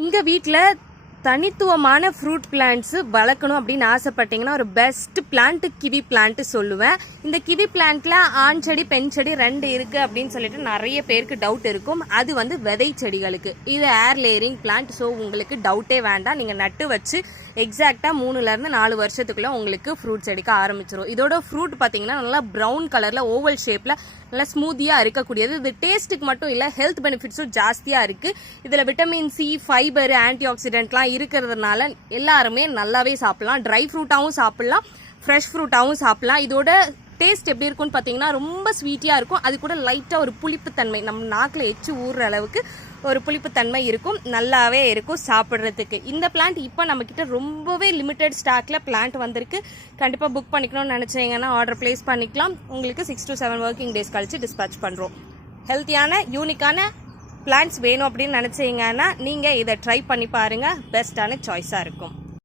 உங்க வீட்டில் தனித்துவமான ஃப்ரூட் பிளான்ட்ஸு வளர்க்கணும் அப்படின்னு ஆசைப்பட்டீங்கன்னா ஒரு பெஸ்ட் பிளான்ட் கிவி பிளான்ட் சொல்லுவேன். இந்த கிவி பிளான்ட்ல ஆண் செடி பெண் செடி 2 இருக்கு அப்படின்னு சொல்லிட்டு நிறைய பேருக்கு டவுட் இருக்கும். அது வந்து விதை செடிகளுக்கு. இது ஏர் லேயரிங் பிளான்ட். ஸோ உங்களுக்கு டவுட்டே வேண்டாம். நீங்கள் நட்டு வச்சு எக்ஸாக்டாக 3லேருந்து 4 வருஷத்துக்குள்ள உங்களுக்கு ஃப்ரூட்ஸ் எடுக்க ஆரம்பிச்சிடும். இதோட ஃப்ரூட் பார்த்தீங்கன்னா நல்லா ப்ரௌன் கலரில் ஓவல் ஷேப்பில் நல்லா ஸ்மூத்தியாக இருக்கக்கூடியது. இது டேஸ்ட்டுக்கு மட்டும் இல்லை, ஹெல்த் பெனிஃபிட்ஸும் ஜாஸ்தியாக இருக்குது. இதில் விட்டமின் சி, ஃபைபர், ஆன்டி ஆக்சிடென்ட்லாம் இருக்கிறதுனால எல்லாருமே நல்லாவே சாப்பிடலாம். ட்ரை ஃப்ரூட்டாகவும் சாப்பிடலாம், ஃப்ரெஷ் ஃப்ரூட்டாகவும் சாப்பிடலாம். இதோட டேஸ்ட் எப்படி இருக்கும்னு பார்த்தீங்கன்னா ரொம்ப ஸ்வீட்டியாக இருக்கும். அது கூட லைட்டாக ஒரு புளிப்புத்தன்மை, நம்ம நாக்கில் எச்சு ஊறுற அளவுக்கு ஒரு புளிப்புத்தன்மை இருக்கும். நல்லாவே இருக்கும் சாப்பிட்றதுக்கு. இந்த பிளான்ட் இப்போ நம்மக்கிட்ட ரொம்பவே லிமிட்டட் ஸ்டாக்கில் பிளான்ட் வந்திருக்கு. கண்டிப்பாக புக் பண்ணிக்கணும்னு நினச்சிங்கன்னா ஆர்டர் பிளேஸ் பண்ணிக்கலாம். உங்களுக்கு 6 to 7 ஒர்க்கிங் டேஸ் கழிச்சு டிஸ்பேச் பண்ணுறோம். ஹெல்த்தியான யூனிக்கான பிளான்ட்ஸ் வேணும் அப்படின்னு நினச்சிங்கன்னா நீங்கள் இதை ட்ரை பண்ணி பாருங்கள். பெஸ்ட்டான சாய்ஸாக இருக்கும்.